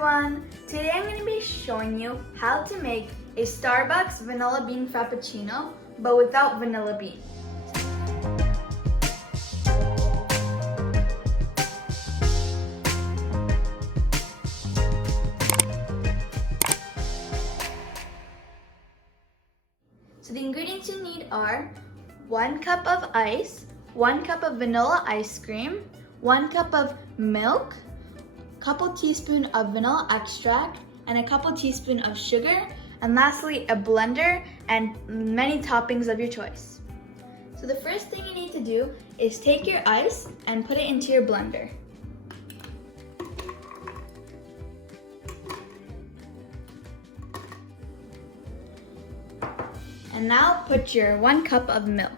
everyone! Today I'm going to be showing you how to make a Starbucks Vanilla Bean Frappuccino, but without vanilla bean. So the ingredients you need are 1 cup of ice, 1 cup of vanilla ice cream, 1 cup of milk, couple teaspoon of vanilla extract, and a couple teaspoon of sugar, and lastly a blender and many toppings of your choice. So the first thing you need to do is take your ice and put it into your blender. And now put your 1 cup of milk.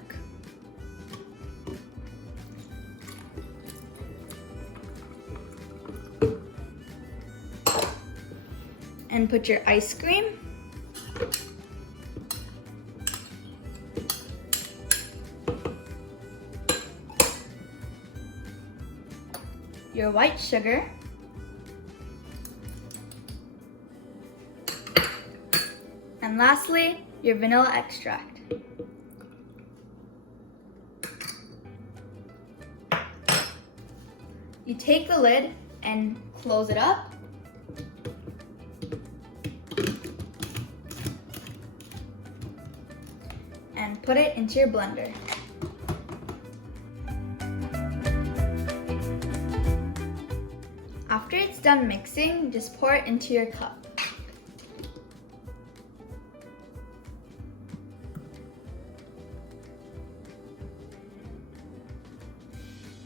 And put your ice cream, your white sugar, and lastly, your vanilla extract. You take the lid and close it up. And put it into your blender. After it's done mixing, just pour it into your cup.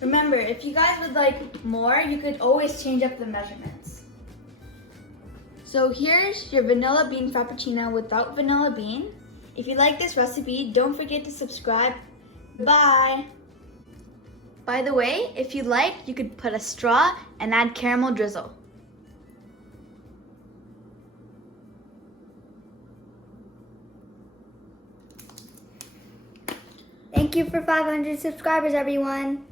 Remember, if you guys would like more, you could always change up the measurements. So here's your vanilla bean frappuccino without vanilla bean. If you like this recipe, don't forget to subscribe. Bye! By the way, if you like, you could put a straw and add caramel drizzle. Thank you for 500 subscribers, everyone.